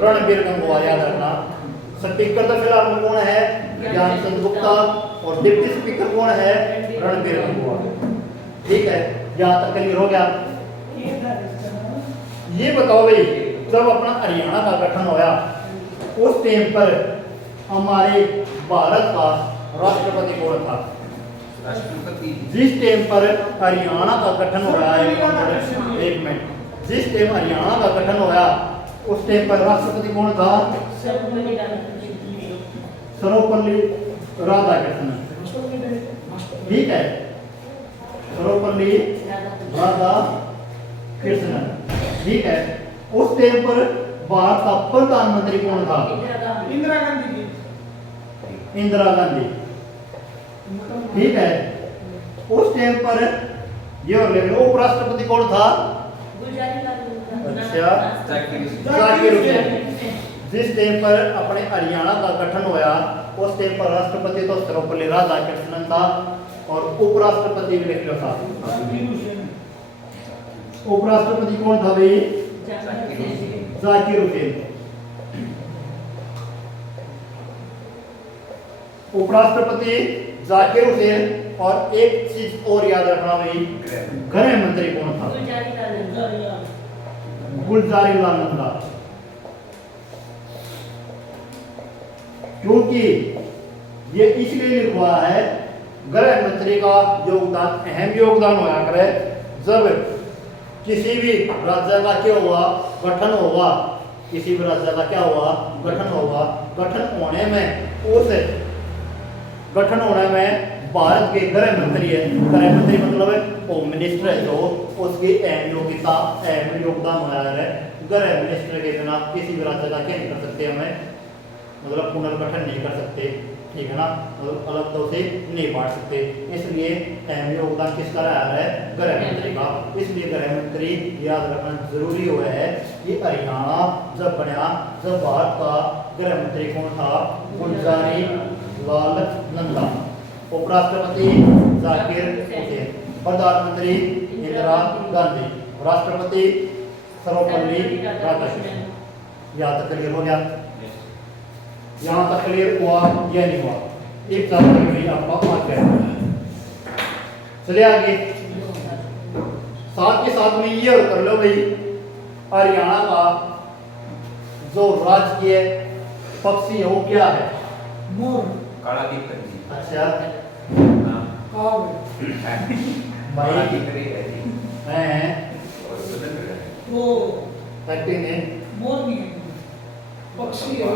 रणबीर गंगवा, याद रखना। स्पीकर तो फिलहाल में कौन है, ज्ञानचंद गुप्ता, और डिप्टी स्पीकर कौन है, रणबीर गंगवा, ठीक है। यहाँ तक क्लियर हो गया। ये बताओ भाई, जब अपना हरियाणा का गठन होया उस टाइम पर हमारे भारत का राष्ट्रपति कौन था? राष्ट्रपति जिस टाइम पर हरियाणा का गठन हो रहा है, एक मिनट, जिस टाइम हरियाणा का गठन होया उस टाइम पर राष्ट्रपति कौन था? सर्वपल्ली राधाकृष्णन, ठीक है। सर्वपल्ली राधाकृष्णन, ठीक है। उस टाइम पर भारत का प्रधानमंत्री कौन था? इंदिरा गांधी जी। इंदिरा गांधी, ठीक है। उस टाइम पर ये और लेकिन उपराष्ट्रपति कौन था? अच्छा, जाकिर हुसैन। जिस टाइम पर अपने हरियाणा का गठन होया उस टाइम पर राष्ट्रपति तो सर्वपल्ली राधाकृष्णन था और उपराष्ट्रपति भी लिख लो था। उपराष्ट्रपति कौन था भाई? जाकिर हुसैन। उपराष्ट्रपति जाकिर हुसैन, और एक चीज और याद रखना भाई, गृह मंत्री कौन था? गुलजारी लाल नंदा। क्योंकि ये इसलिए लिखवा है, गृह मंत्री का योगदान अहम योगदान होया करे जब किसी भी राज्य का क्या हुआ, गठन होगा, किसी भी राज्य का क्या हुआ, गठन होगा। गठन होने में उस गठन होने में भारत के गृह मंत्री है, गृह मंत्री मतलब होम मिनिस्टर है, जो उसकी अहम योग्यता अहम योगदान होया है। गृह मिनिस्टर के बिना किसी भी राज्य का क्या नहीं कर सकते, हमें मतलब पुनर्गठन नहीं कर सकते, ठीक है ना, मतलब अलग तो से नहीं बांट सकते। इसलिए अहम योगदान किसका रहा है? गृह मंत्री का। इसलिए गृह मंत्री याद रखना जरूरी हुआ है कि हरियाणा जब बना, जब भारत का गृह मंत्री कौन था? गुलजारी लाल नंदा। उपराष्ट्रपति जाकिर हुसैन, प्रधानमंत्री इंदिरा गांधी, राष्ट्रपति सर्वपल्ली राधाकृष्णन। यहाँ तक क्लियर हो गया? यहाँ तक क्लियर हुआ या नहीं हुआ? एक चैप्टर में आपका आ गया। चलिए आगे, साथ के साथ में ये और कर लो भाई, हरियाणा का जो राजकीय पक्षी है वो क्या है? मोर। काला तितली। अच्छा, काव। काला तितली है जी। हैं और स्वतंत्र है। वो फैक्ट्री ने मोर नहीं है, पक्षी है।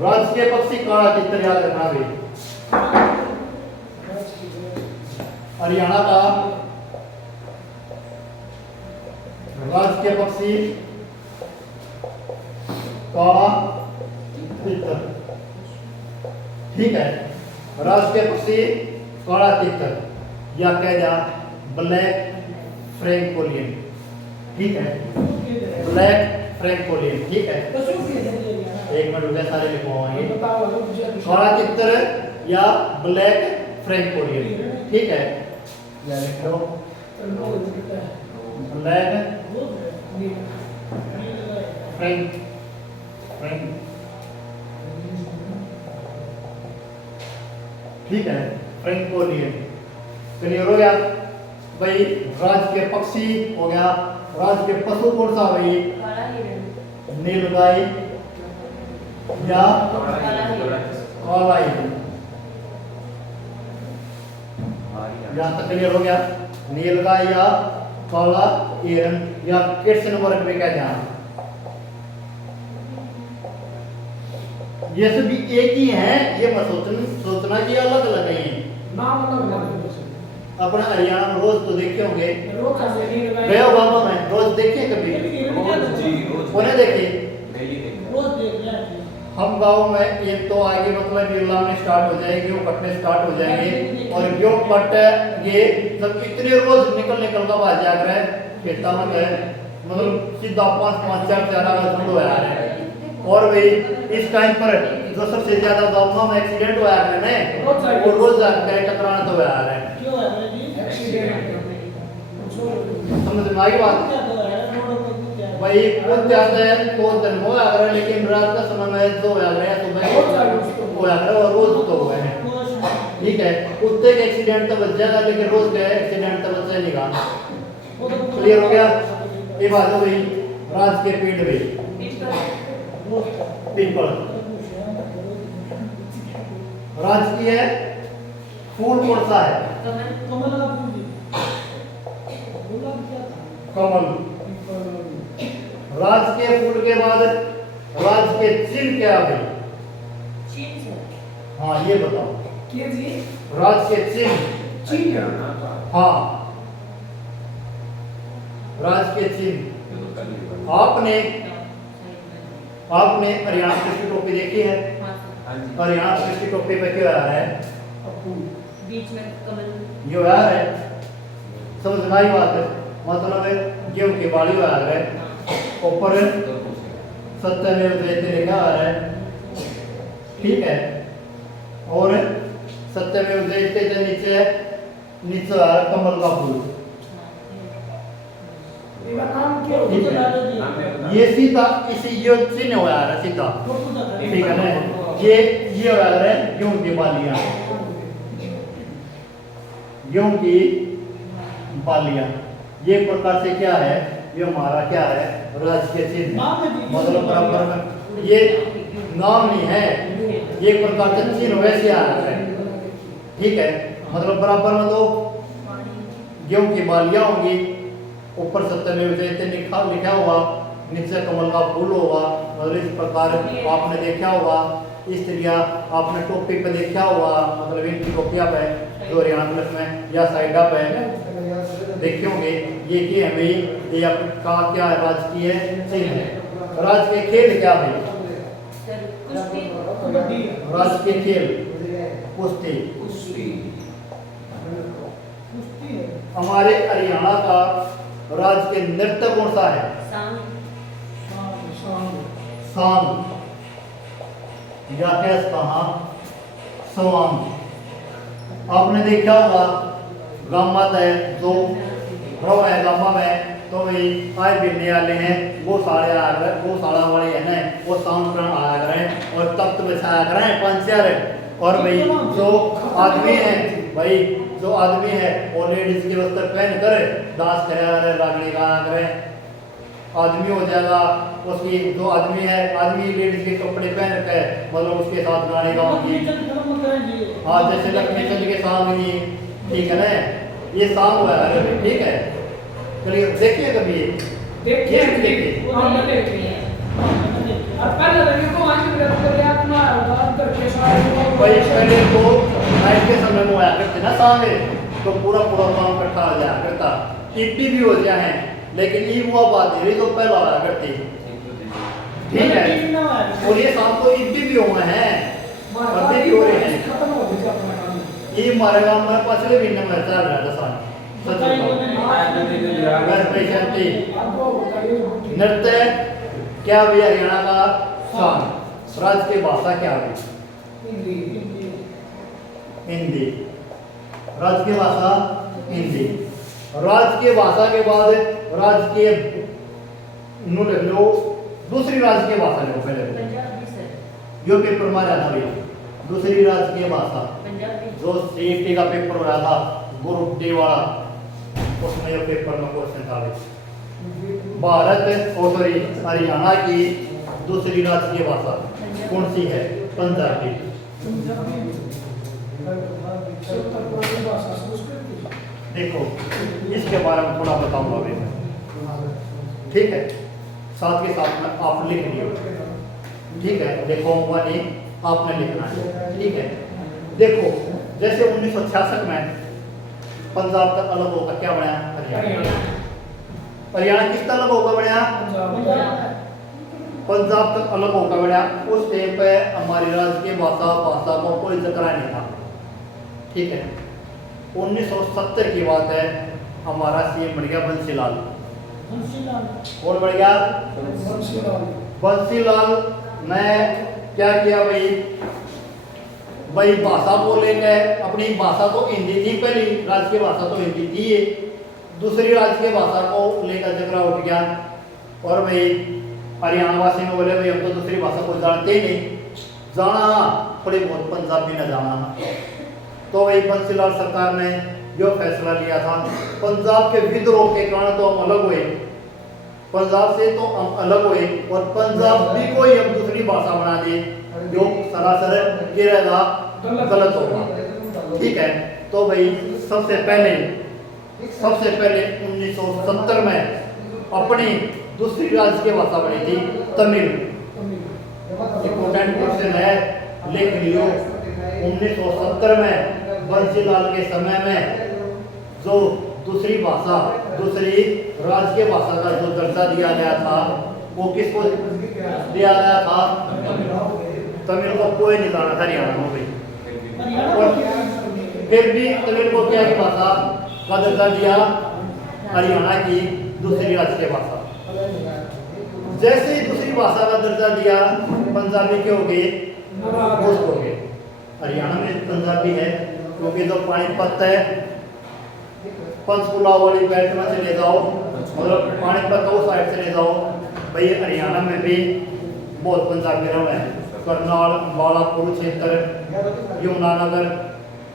राजकीय पक्षी काला तितर, याद रखना भी। हरियाणा का राजकीय पक्षी काला तितर, ठीक है। राजकीय पक्षी काला तितर, या कह दिया ब्लैक फ्रैंकोलियन, ठीक है। ब्लैक फ्रैंकोलियन, ठीक है। पशु के जरिए एक मिनट रुपए सारे लिखवाएंगे। बताओ काला तितर या ब्लैक फ्रैंकोलियन, ठीक है। या लिख लो ब्लैक फ्रैंक फ्रैंक, ठीक है, फ्रैंकोलियन। क्लियर हो गया भाई? राजकीय पक्षी हो गया। राजकीय पशु कौन सा भाई? नीलगाय या काला हिरण, यहाँ तक क्लियर हो गया। नीलगाय या काला हिरन या कृष्ण वर्ग में कहते हैं। ये सभी एक ही हैं, ये मत सोचना कि अलग अलग नहीं है। नाम अलग अलग अपना हरियाणा में रोज तो देखे होंगे, रोज गए हो बाबा में रोज देखे कभी? रोज जी रोज उन्हें देखे डेली देखते रोज देख लिया हम गांव में एक तो आगे मतलब ये लाने स्टार्ट हो जाएगी, गेहूं कटने स्टार्ट हो जाएंगे और गेहूं कट ये सब इतने रोज निकल का बाहर जा रहे हैं खेता में है, मतलब सीधा 5 4 झुंड हो रहा है। और भाई इस टाइम पर जो सबसे ज्यादा गांव में एक्सीडेंट हुआ है ना, वो रोज जाकर टकराना तो हुआ है। क्यों है भाई जी एक्सीडेंट समझ में आई बात? भाई कुछ ज्यादा है तो दिन हो अगर, लेकिन रात का समय में जो हो रहा है सुबह हो रहा है और रोज तो हुआ है। ठीक है, कुत्ते के एक्सीडेंट तो बच जाएगा, लेकिन रोज का एक्सीडेंट तो बच जाएगा। क्लियर हो गया? ये बात हो गई राज के पेड़ में पीपल राजकीय फूल कौन सा है? कमल। राज के फूल के बाद राज के चिन्ह क्या है? हाँ ये बताओ। राज के चिन्ह। हाँ राज के चिन्ह। आपने हरियाणा कृषि टोपी देखी है? हरियाणा कृषि टोपी पे क्या आ रहा है? बीच में कमल ये आ रहा है, समझ में आई बात है? मतलब गेहूं की बाली आ रहा है, ऊपर सत्यमेव जयते लिखा आ रहा है। ठीक है, और सत्यमेव जयते के नीचे आ रहा है कमल का फूल। ये सीधा इसी ये चिन्ह हो रहा है सीधा। ठीक है ना, ये हो रहा है गेहूं की बालियां, गेहूं की बालियां। ये प्रकार से क्या है, ये हमारा क्या है राजकीय चिन्ह, मतलब बराबर में ये नाम नहीं है, ये प्रकार से चिन्ह वैसे आ रहा है। ठीक है, मतलब बराबर में तो गेहूं की बालियां होंगी, ऊपर सत्यमेव जयते लिखा हुआ, नीचे कमल का फूल होगा। मतलब इस प्रकार आपने देखा होगा, इस तरह आपने टोपी पे देखा होगा, मतलब इनकी टोपियां पे जो हरियाणा पुलिस में या साइडा पे देखे होंगे। ये हमें ये आपका क्या है राजकीय चिन्ह है। राजकीय खेल क्या है? राजकीय खेल कुश्ती। हमारे हरियाणा का राजकीय नृत्य कौन सा है? सांग। या कहा स्वांग। आपने देखा होगा गामा है जो रव है गामा में, तो भाई आए बिरने वाले हैं वो साड़े आ रहे, वो साड़ा वाले है ना, वो साउंड प्राण आया करें और तख्त बिछाया करें 5 और भाई जो आदमी है, भाई जो आदमी है वो लेडीज के वस्त्र पहन कर डांस करे, रागड़ी गाना करे, आदमी हो जाएगा। उसकी जो आदमी है, आदमी लेडीज के कपड़े पहन के मतलब उसके साथ गाने गाऊंगी। हाँ जैसे लक्ष्मी चंद के साथ ही, ठीक है ना, ये सांग हुआ है। ठीक है, चलिए देखिए कभी देखिए भाई पहले तो नाइट के समय में आया करते ना सांगे, तो पूरा काम इकट्ठा हो जाया करता, ईपी भी हो जाए, लेकिन ये वो बात है जो पहला आया करती। ठीक है, और ये शाम को ईपी भी हुए हैं, बर्थडे भी हो रहे हैं। ये हमारे गाँव में पिछले महीने में चल रहा था सांग। नृत्य क्या भी हरियाणा का सांग। राजकीय भाषा क्या है? हिंदी। राजकीय भाषा हिंदी। राजकीय भाषा के बाद राजकीय लो दूसरी राजकीय भाषा लो पहले जो पेपर मारा था भैया, दूसरी राजकीय भाषा जो सीईटी का पेपर हो रहा था ग्रुप डी वाला, उसमें जो पेपर में क्वेश्चन था भारत और सॉरी हरियाणा की दूसरी राजकीय भाषा कौन सी है? पंजाबी। देखो इसके बारे में थोड़ा बताऊंगा अभी मैं, ठीक है। साथ के साथ में आप लिख लियो, ठीक है। देखो वाली आपने लिखना है, ठीक है। देखो जैसे 1966 में पंजाब का अलग होकर क्या बनाया, हरियाणा। हरियाणा किसका अलग होकर बनाया, पंजाब तक अलग होकर बनाया। उस टाइम पे हमारी राजकीय भाषा को कोई जिक्र नहीं था, ठीक है। 1970 की बात है, हमारा सीएम बन गया बंसीलाल। कौन बन गया, बंसीलाल ने क्या किया भाई भाषा को लेकर, अपनी भाषा तो हिंदी थी, पहली राजकीय भाषा तो हिंदी थी, दूसरी राजकीय भाषा को लेकर जिक्र उठ गया। और भाई हरियाणा वासी में बोले भाई हम तो दूसरी भाषा को जानते ही नहीं, जाना थोड़ी बहुत पंजाबी न जाना। तो भाई बंसीलाल सरकार ने जो फैसला लिया था, पंजाब के विद्रोह के कारण तो हम अलग हुए, पंजाब से तो हम अलग हुए, और पंजाबी को ही हम दूसरी भाषा बना दिए, जो सरासर गिरेगा, गलत होगा, ठीक है। तो भाई सबसे पहले 1970 में अपनी दूसरी राजकीय भाषा बनी थी तमिल। इंपोर्टेंट क्वेश्चन है, लिख लियो। 1970 में बंसीलाल के समय में जो दूसरी राजकीय भाषा का जो दर्जा दिया गया था, वो किसको दिया गया था, तमिल को कोई नहीं जाना था हरियाणा में भाई। और फिर भी तमिल को क्या भाषा का दर्जा दिया, हरियाणा की दूसरी राजकीय भाषा। जैसे ही दूसरी भाषा का दर्जा दिया, पंजाबी के हो गए, दोस्त हो गए। हरियाणा में पंजाबी है, क्योंकि जो पानीपत है, पंचकुला वाली बेल्ट में चले जाओ, मतलब पानीपत उस साइड चले जाओ भाई, हरियाणा में भी बहुत पंजाबी रहे हैं। करनाल, अम्बाला, कुरुक्षेत्र, यमुनानगर,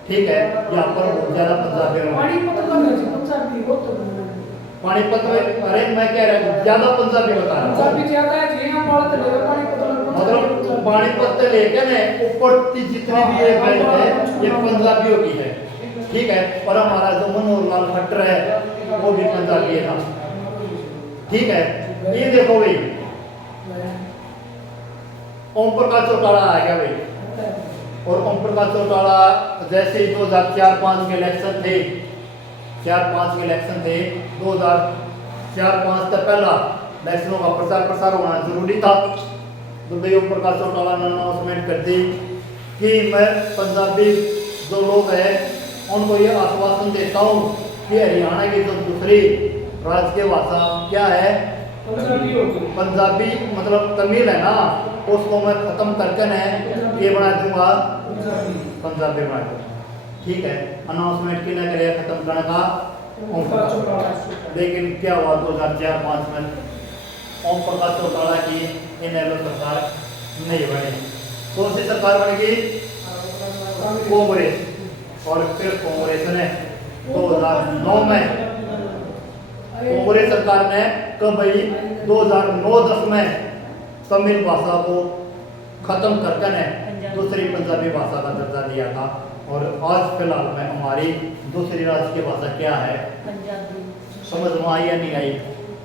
ठीक है, यहाँ पर बहुत ज्यादा पंजाबी रहे हैं। पानीपत में, अरे मैं कह रहा हूँ ज्यादा पंजाबी बता रहा हूँ, मतलब पानीपत से लेकर ना ऊपर जितनी भी ये बेल्ट है, ये पंजाबियों की है, ठीक है। और हमारा जो मनोहर लाल खट्टर है, वो भी पंजाबी है, ठीक है। ये देखो भाई, ओम प्रकाश चौटाला आ गया भाई, और ओम प्रकाश चौटाला जैसे ही 2004-5 के इलेक्शन थे, 4-5 के इलेक्शन थे, 2004-5 तक पहला इलेक्शनों का प्रसार होना जरूरी था। तो भाई ओम प्रकाश चौटाला ने अनाउंसमेंट कर दी कि मैं पंजाबी जो लोग हैं उनको ये आश्वासन देता हूँ कि हरियाणा की जो दूसरी राजकीय भाषा क्या है, पंजाबी मतलब तमिल है ना, उसको मैं खत्म करके न ये बना दूंगा, पंजाबी बना दूंगा, ठीक है। अनाउंसमेंट की न करे खत्म करने का ओम प्रकाश चौटाला। लेकिन क्या हुआ 2004-5 में ओम प्रकाश चौटाला की इनेलो सरकार नहीं बनी। कौन सी सरकार बनेगी, कांग्रेस। और फिर कांग्रेस ने 2009 में कांग्रेस सरकार ने कब भाई 2009-10 में तमिल भाषा को खत्म करके ने दूसरी पंजाबी भाषा का दर्जा दिया था। और आज फिलहाल में हमारी दूसरी राजकीय भाषा क्या है, समझ में आई या नहीं आई?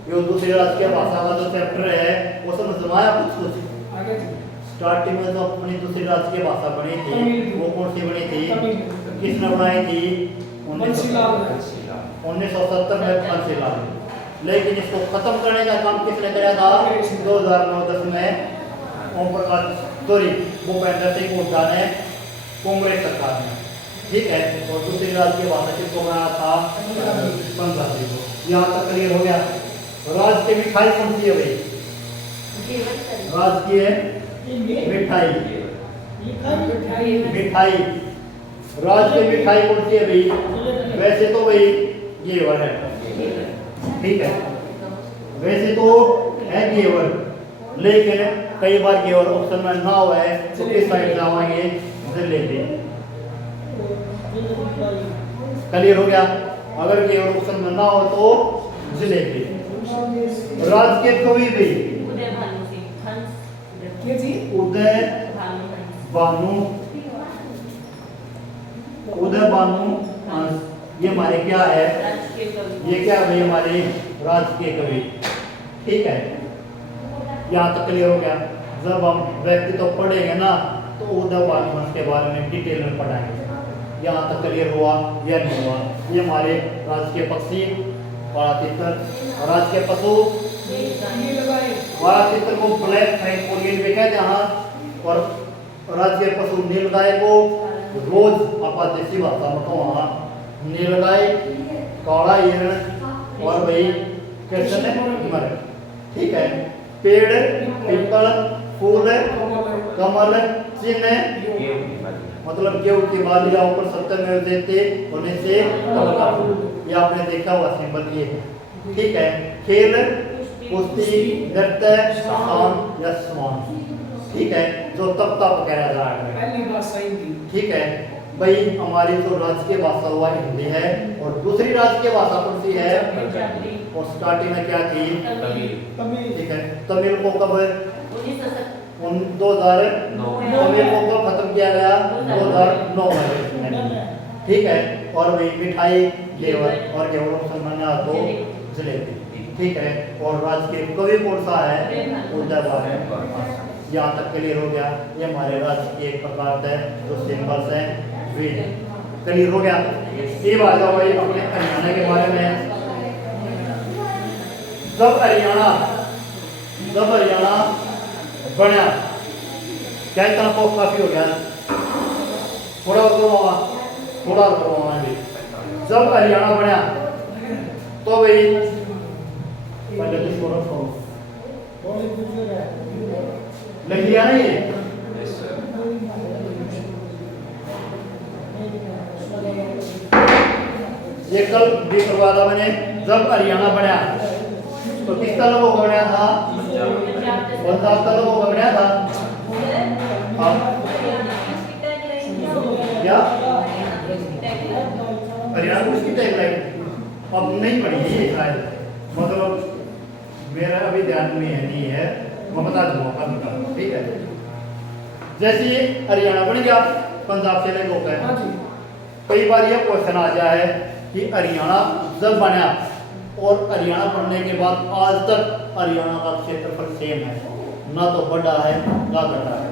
ये दूसरी राजकीय भाषा का जो चैप्टर है वो समझ में आया कुछ? स्टार्टिंग में जो अपनी दूसरी राजकीय भाषा बनी थी वो कौन सी बनी थी, किसने बनाई थी? 1970 में बंसीलाल। लेकिन इसको खत्म करने का काम किसने किया था? 2009-10 में ओम प्रकाश भूपेंद्र सिंह हुड्डा ने, कांग्रेस सरकार ने, ठीक है। और दूसरी राजकीय भाषा किसको बनाया था? पंजाबी को। यहाँ तक क्लियर हो गया। राजकीय मिठाई कौन सी है भाई? राजकीय मिठाई, राजकीय मिठाई कौन सी है भाई? वैसे तो भाई घेवर है, ठीक है, वैसे तो है घेवर, लेकिन कई बार घेवर ऑप्शन में ना हुआ है तो किस साइड जाएंगे? जलेबी। क्लियर हो गया? अगर घेवर ऑप्शन में ना हो तो जलेबी। राजकीय कवि भी उदय भानु हंस, ये हमारे क्या है, राजकीय कवि। ये क्या है हमारे राजकीय कवि। ठीक है, यहाँ तक क्लियर हो गया। जब हम व्यक्तित्व पढ़ेंगे ना तो उद्धव वंश के बारे में डिटेल में पढ़ाएंगे। यहाँ तक क्लियर हुआ या नहीं हुआ? ये हमारे राजकीय पक्षी वाला तितर, राजकीय पशु वाला तितर को ब्लैक फ्रैंकोलियन भी कहते हैं, और राजकीय पशु नीलगाय को रोज आपा देसी भाषा में कहा नीलगाय, काला हिरण और भाई कैसे मर। ठीक है, पेड़, पीपल, फूल, कमल, चिन्ह मतलब गेहूं की बालियां ऊपर सत्यमेव जयते होने से कमल का फूल, ये आपने देखा हुआ सिंबल ये है। ठीक है, खेल, कुश्ती, नृत्य, शाम या समान। ठीक है, जो तब तक कह रहा है। पहली बात सही थी। ठीक है भाई, हमारी जो राजकीय भाषा हुआ हिंदी है, और दूसरी राजकीय भाषा कौन सी है? और स्टार्टिंग में क्या थी? तमिल। ठीक है, तमिल को कब 2009 तमिल को कब खत्म किया गया? 2009 में। ठीक है, और वही मिठाई घेवर और घेवरों से मना तो जलेबी। ठीक है, और राजकीय कवि कौन सा है? उद्धव है। यहाँ तक क्लियर हो गया। ये हमारे राजकीय प्रकार है जो सिंबल्स हैं वे क्लियर हो गया। ये बात है भाई अपने हरियाणा के बारे में। जब हरियाणा बना, क्या इतना को काफी हो गया? थोड़ा और करवाना भी। जब हरियाणा बना तो भाई पहले तो छोड़ो बहुत दूसरे है। लिख लिया ना ये? ये कल भी करवा था मैंने। जब हरियाणा बना तो किस तरह को बना था? पंजाब का लोगों को बनाया था। क्या हरियाणा को इसकी टैगलाइन अब नहीं पढ़ी है शायद, मतलब मेरा अभी ध्यान में है नहीं है, मैं बता दूंगा कल। ठीक है, जैसे ये हरियाणा बन गया पंजाब से लेकर होता है। कई बार यह क्वेश्चन आ गया है कि हरियाणा जब बना और हरियाणा बनने के बाद आज तक हरियाणा का क्षेत्रफल सेम है, ना तो बड़ा है ना घटा है।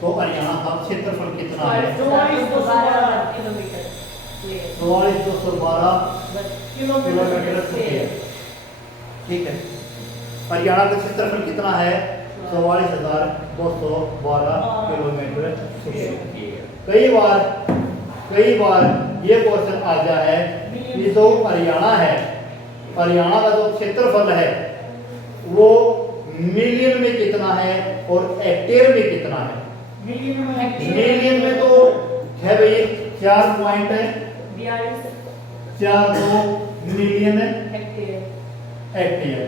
तो हरियाणा का क्षेत्रफल कितना है? 44,212 किलोमीटर। ठीक है, हरियाणा का क्षेत्रफल कितना है? 44,212 किलोमीटर। कई बार ये क्वेश्चन आ गया है कि जो हरियाणा है, हरियाणा का जो क्षेत्रफल है वो मिलियन में कितना है और हेक्टेयर में कितना है? मिलियन में तो है भाई 4.42 मिलियन हेक्टेयर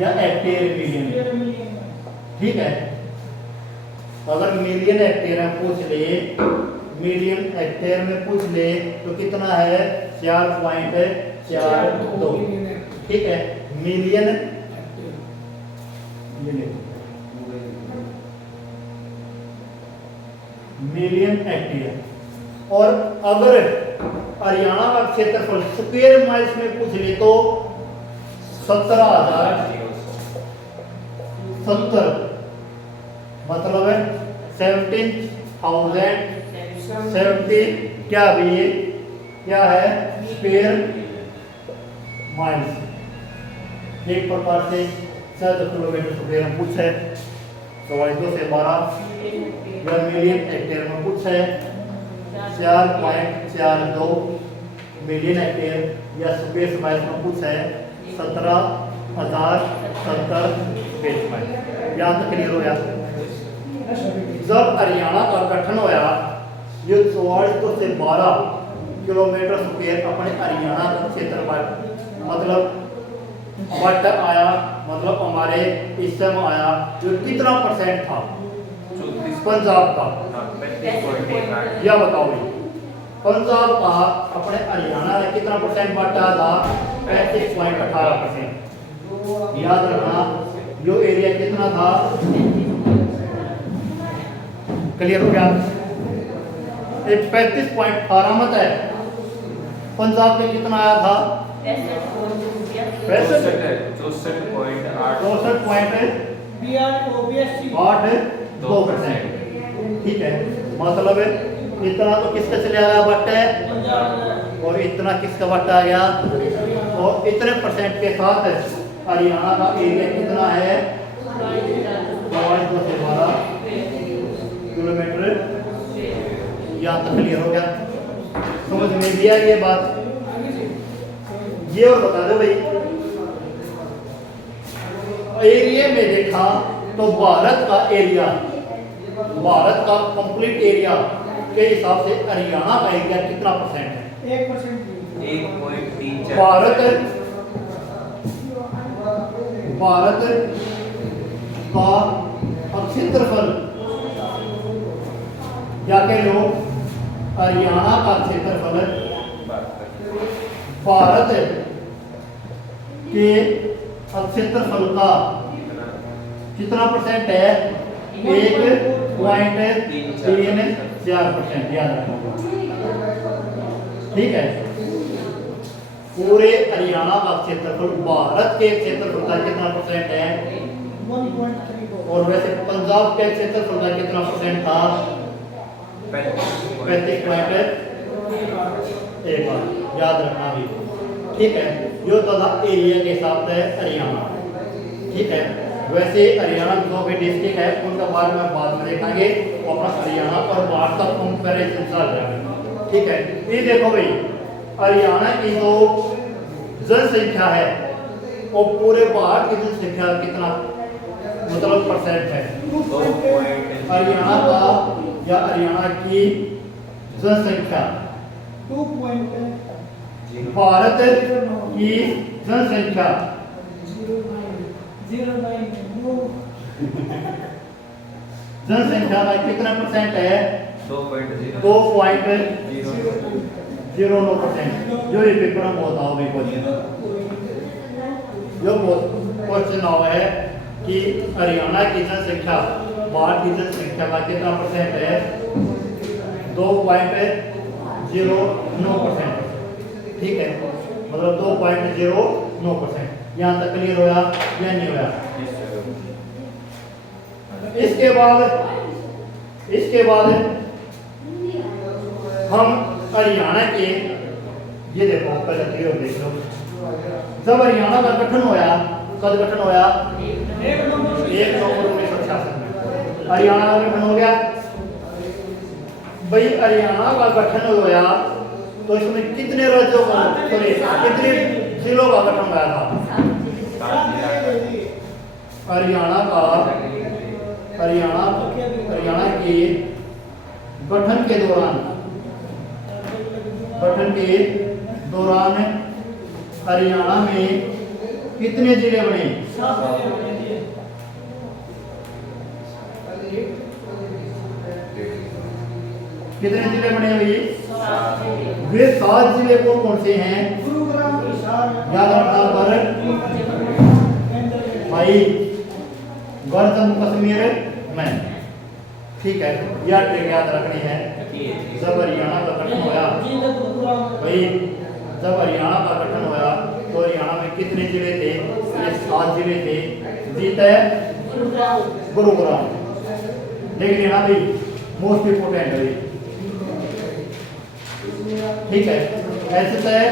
या हेक्टेयर मिलियन। ठीक है, अगर मिलियन हेक्टेयर में पूछ ले, मिलियन हेक्टेयर में पूछ ले तो कितना है? 4.42। ठीक है, मिलियन हेक्टेयर। और अगर हरियाणा का क्षेत्रफल स्क्वायर माइल्स में पूछ ले तो 17,070 मतलब है 17,070 क्या भी ये क्या है? Square miles. एक प्रकार से 7 किलोमीटर स्क्वायर में पूछ है। 44 से 12 मिलियन हेक्टेयर में पूछ है। 4.42 मिलियन हेक्टेयर या स्क्वायर माइल्स में पूछ है। 17,070 स्क्वायर माइल। यहाँ तक क्लियर हो गया। जब हरियाणा का गठन होया, ये 44 से 12 किलोमीटर स्क्वायर अपने हरियाणा का क्षेत्रफल मतलब बट आया, मतलब हमारे इस समय आया जो कितना परसेंट था पंजाब का? या बताओ भाई, पंजाब का अपने हरियाणा में कितना परसेंट बांटा था? 35.18%। याद रखना, जो एरिया कितना था? क्लियर हो गया? 35.18 मत है पंजाब में कितना आया था? 64.8 64.82%। ठीक है, मतलब इतना तो किसका चले आया बट है, और इतना किसका बट आ गया, और इतने परसेंट के साथ हरियाणा का एरिया कितना है? 12 किलोमीटर। यहाँ तक क्लियर हो गया, समझ में भी आ ये बात। ये और बता दो भाई, एरिया में देखा तो भारत का एरिया, भारत का कंप्लीट एरिया के हिसाब से हरियाणा का एरिया कितना परसेंट है? 1%। 1.34 भारत का क्षेत्रफल या कह लो हरियाणा का क्षेत्रफल भारत के क्षेत्रफल का कितना परसेंट है? 1.34%। याद रखना, ठीक है। पूरे हरियाणा का क्षेत्रफल भारत के क्षेत्रफल का कितना परसेंट है? 1.34। और वैसे पंजाब के क्षेत्रफल का कितना परसेंट था? 35.1। याद रखना भी, ठीक है। जो तो था एरिया के हिसाब से हरियाणा, ठीक है। वैसे हरियाणा जो भी डिस्ट्रिक्ट है उनका बारे में बाद में देखेंगे, अपना हरियाणा और भारत का कंपैरिजन चल जाएगा, ठीक है। ये देखो भाई, हरियाणा की जो जनसंख्या है वो पूरे भारत की जनसंख्या कितना मतलब परसेंट है? हरियाणा का या हरियाणा की जनसंख्या 2.09। भारत की जनसंख्या 0.09। जनसंख्या का कितना परसेंट है? 2.0 2.09%। जो ये पेपर में बहुत आओ भी क्वेश्चन, जो क्वेश्चन आओ है कि हरियाणा की जनसंख्या भारत की जनसंख्या का कितना परसेंट है? 2.09%, ठीक है। मतलब 2.09%। यहाँ तक क्लियर होया या नहीं होया? इसके बाद हम हरियाणा के, ये देखो पहले क्लियर देख लो, जब हरियाणा का गठन होया, कब गठन होया? 1 नवंबर 1966 में हरियाणा का गठन हो गया। भाई हरियाणा का गठन होया तो इसमें कितने राज्यों का, सॉरी कितने जिलों का गठन हुआ था? हरियाणा के गठन के दौरान हरियाणा में कितने जिले बने? कितने जिले बने भाई? वे 7 जिले कौन से हैं? याद रखना, भाई गढ़ जम्मू कश्मीर में, ठीक है। यह ट्रिक याद रखनी है। जब हरियाणा का गठन होया भाई, जब हरियाणा का गठन होया तो हरियाणा में कितने जिले थे? ये 7 जिले थे। जीता है गुरुग्राम, देख लेना भाई, मोस्ट इंपोर्टेंट है, ठीक है। ऐसे तो है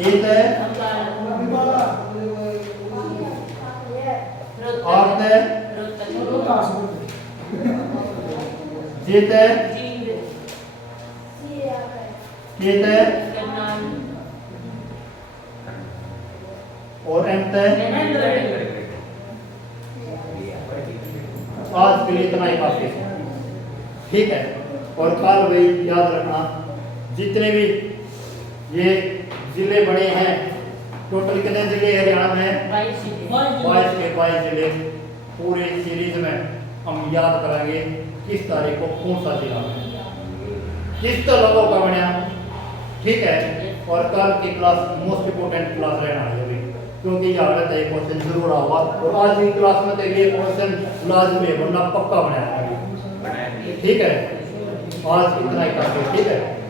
एक है और है जीत है खेत है और एंत है। आज के लिए इतना ही काफी है, ठीक है। और कल भाई याद रखना, जितने भी ये जिले बने हैं, टोटल कितने जिले हरियाणा में? 22 जिले। पूरे सीरीज में हम याद करेंगे किस तारीख को कौन सा जिला है, किस तरह का बनया, ठीक है। और कल की क्लास मोस्ट इंपोर्टेंट क्लास रहना है अभी, क्योंकि याद है क्वेश्चन जरूर आवा, और आज की क्लास में तो ये क्वेश्चन लाजमी है, वरना पक्का बनाया है, ठीक है। आज इतना ही काफी, ठीक है।